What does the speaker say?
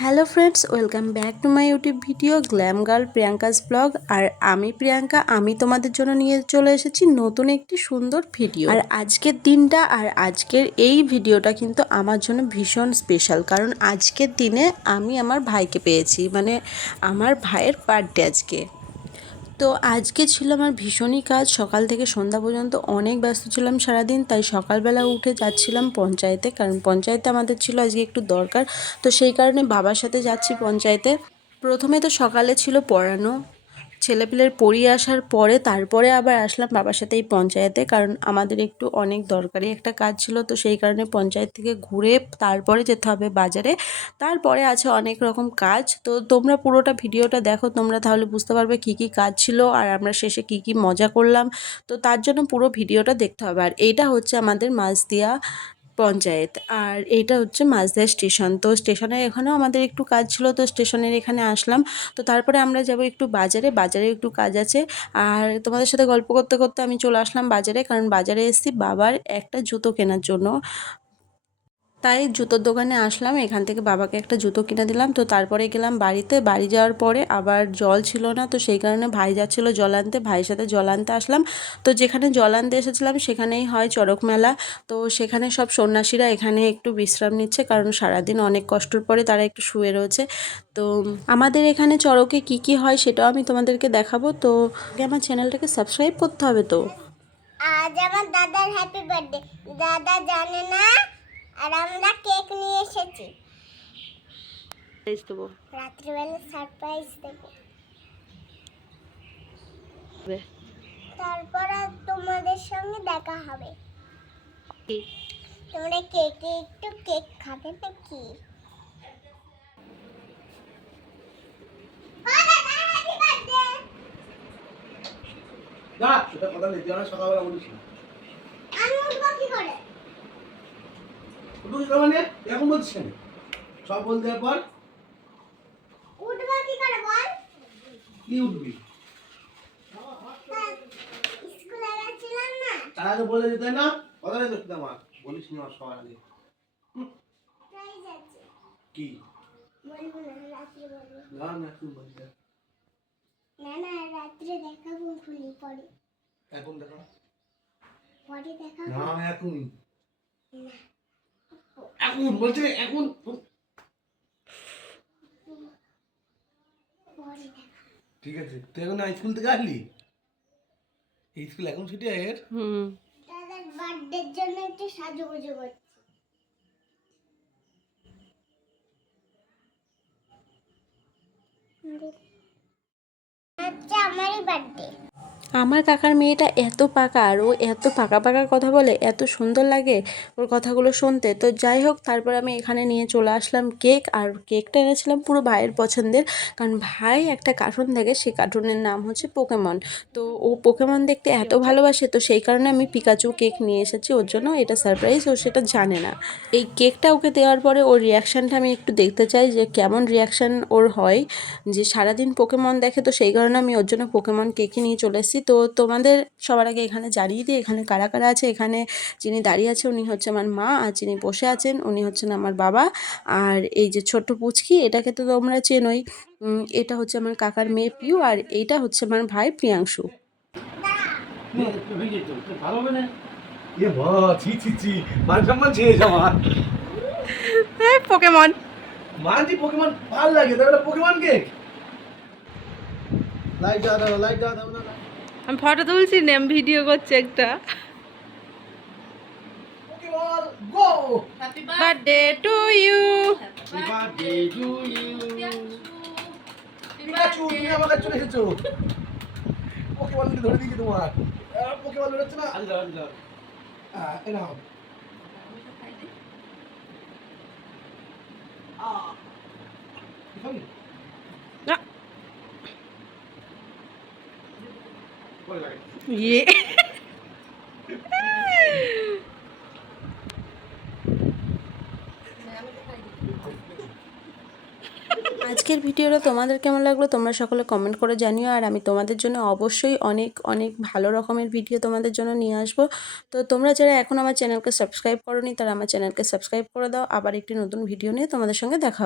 Hello friends, welcome back to my YouTube video, glam girl Priyanka's blog. আর আমি প্রিয়াঙ্কা, আমি তোমাদের জন্য নিয়ে চলে এসেছি নতুন একটি সুন্দর ভিডিও। আর আজকের দিনটা আর আজকের এই ভিডিওটা কিন্তু আমার জন্য ভীষণ স্পেশাল কারণ আজকের দিনে আমি আমার ভাইকে পেয়েছি মানে আমার ভাইয়ের বার্থডে আজকে। তো আজকে ছিল আমার ভীষণই কাজ। সকাল থেকে সন্ধ্যা পর্যন্ত অনেক ব্যস্ত ছিলাম সারাদিন, তাই সকালবেলা উঠে যাচ্ছিলাম পঞ্চায়েতে, কারণ পঞ্চায়েতে আমাদের ছিল আজকে একটু দরকার। তো সেই কারণে বাবার সাথে যাচ্ছি পঞ্চায়েতে। প্রথমে তো সকালে ছিল পড়ানো ছেলেপিলের পড়িয়ে আসার পরে তারপরে আবার আসলাম বাবার সাথে এই পঞ্চায়েতে, কারণ আমাদের একটু অনেক দরকারি একটা কাজ ছিল। তো সেই কারণে পঞ্চায়েত থেকে ঘুরে তারপরে যেতে হবে বাজারে। তারপরে আছে অনেক রকম কাজ। তো তোমরা পুরোটা ভিডিওটা দেখো, তোমরা তাহলে বুঝতে পারবে কি কি কাজ ছিল আর আমরা শেষে কি কি মজা করলাম। তো তার জন্য পুরো ভিডিওটা দেখতে হবে। আর এইটা হচ্ছে আমাদের মাছদিয়া পঞ্চায়েত। আর এটা হচ্ছে মাঝদার স্টেশন। তো স্টেশনের এখানেও আমাদের একটু কাজ ছিল, তো স্টেশনের এখানে আসলাম। তো তারপরে আমরা যাব একটু বাজারে। বাজারে একটু কাজ আছে। আর তোমাদের সাথে গল্প করতে করতে আমি চলে আসলাম বাজারে। কারণ বাজারে এসেছি বাবার একটা জুতো কেনার জন্য। তাই জুতোর দোকানে আসলাম। এখান থেকে বাবাকে একটা জুতো কিনে দিলাম। তো তারপরে গেলাম বাড়িতে। বাড়ি যাওয়ার পরে আবার জল ছিল না। তো সেই কারণে ভাই যাচ্ছিল জল আনতে। ভাইয়ের সাথে জল আনতে আসলাম। তো যেখানে জল আনতে এসেছিলাম সেখানেই হয় চড়ক মেলা। তো সেখানে সব সন্ন্যাসীরা এখানে একটু বিশ্রাম নিচ্ছে। কারণ সারাদিন অনেক কষ্টর পরে তারা একটু শুয়ে রয়েছে। তো আমাদের এখানে চড়কে কি কি হয় সেটাও আমি তোমাদেরকে দেখাবো। তো আমার চ্যানেলটাকে সাবস্ক্রাইব করতে হবে তো। আজ আমার দাদার হ্যাপি বার্থডে দাদা জানে না আর আমরা কেক নিয়ে এসেছি। দেবো। রাত্রিবেলা সারপ্রাইজ দেব। তারপর তোমাদের সঙ্গে দেখা হবে। তোমরা কেকে একটু কেক খাবে নাকি? না সেটা কথা নেই তুই সকালবেলা বলিস না আমি উঠবো কি করে মানে এখন বলছিস কেন সব বল দেওয়ার পর কি করে বল? কি উঠবি? তার আগে বলে দিতে না কথা নেই দেখতে আমার বলিস না সবার আগে। কি? না রাত্রে না না তুই বলবি না। না না রাত্রে দেখাবো খুলি পরে। এখন দেখা পরে না এখন এখন বলছে এখন। ঠিক আছে তুই এখন স্কুল থেকে আসলি? স্কুল এখন ছুটি এর হুম। দাদার বার্থডের জন্য একটু সাজুগুজু করছি। আচ্ছা আমারই বার্থডে আমার কাকার মেয়েটা এত পাকা আর ও এত পাকা পাকা কথা বলে এত সুন্দর লাগে ওর কথাগুলো শুনতে। তো যাই হোক তারপর আমি এখানে নিয়ে চলে আসলাম কেক আর কেকটা এনেছিলাম পুরো ভাইয়ের পছন্দের। কারণ ভাই একটা কার্টুন দেখে সেই কার্টুনের নাম হচ্ছে পোকেমন তো ও পোকেমন দেখতে এত ভালোবাসে তো সেই কারণে আমি পিকাচু কেক নিয়ে এসেছি। ওর জন্য এটা সারপ্রাইজ ও সেটা জানে না। এই কেকটা ওকে দেওয়ার পরে ওর রিয়াকশানটা আমি একটু দেখতে চাই যে কেমন রিয়াকশান ওর হয়। যে সারাদিন পোকেমন দেখে তো সেই কারণে আমি ওর জন্য পোকেমন কেকই নিয়ে চলে এসেছি। তো তোমাদের সবার আগে এখানে জানিয়ে দিই এখানে কারা কারা আছে? এখানে যিনি দাঁড়িয়ে আছে উনি হচ্ছে আমার মা আর যিনি বসে আছেন উনি হচ্ছেন আমার বাবা। আর এই যে ছোট্ট পুচকি এটাকে তো তোমরা চেনোই। এটা হচ্ছে আমার কাকার মেয়ে পিউ আর এইটা হচ্ছে আমার ভাই প্রিয়াংশু। ভালো হবে না এ মা ছি ছি ছি মান সম্মান শেষ আমার পোকেমন মানছি পোকেমন ভালো লাগে। তাহলে পোকেমন কেক লাইট দাও লাইট দাও দাও না আমি ফটো তুলছি না আমি ভিডিও করছি একটা। Birthday to you birthday to you Pikachu তুমি আমার কাছে চলে এসেছ। পোকেমন ধরে দিয়েছি তোমার। ধরেছে না? এ নাও খাবি? না। পরে লাগে। আজকের ভিডিওটা তোমাদের কেমন লাগল তোমরা সকলে কমেন্ট করে জানিও, আর আমি তোমাদের জন্য অবশ্যই অনেক অনেক ভালো রকমের ভিডিও তোমাদের জন্য নিয়ে আসব তো তোমরা যারা এখন আমার চ্যানেলকে সাবস্ক্রাইব করোনি, তারা আমার চ্যানেলকে সাবস্ক্রাইব করে দাও আবার একটি নতুন ভিডিও নিয়ে তোমাদের সঙ্গে দেখা।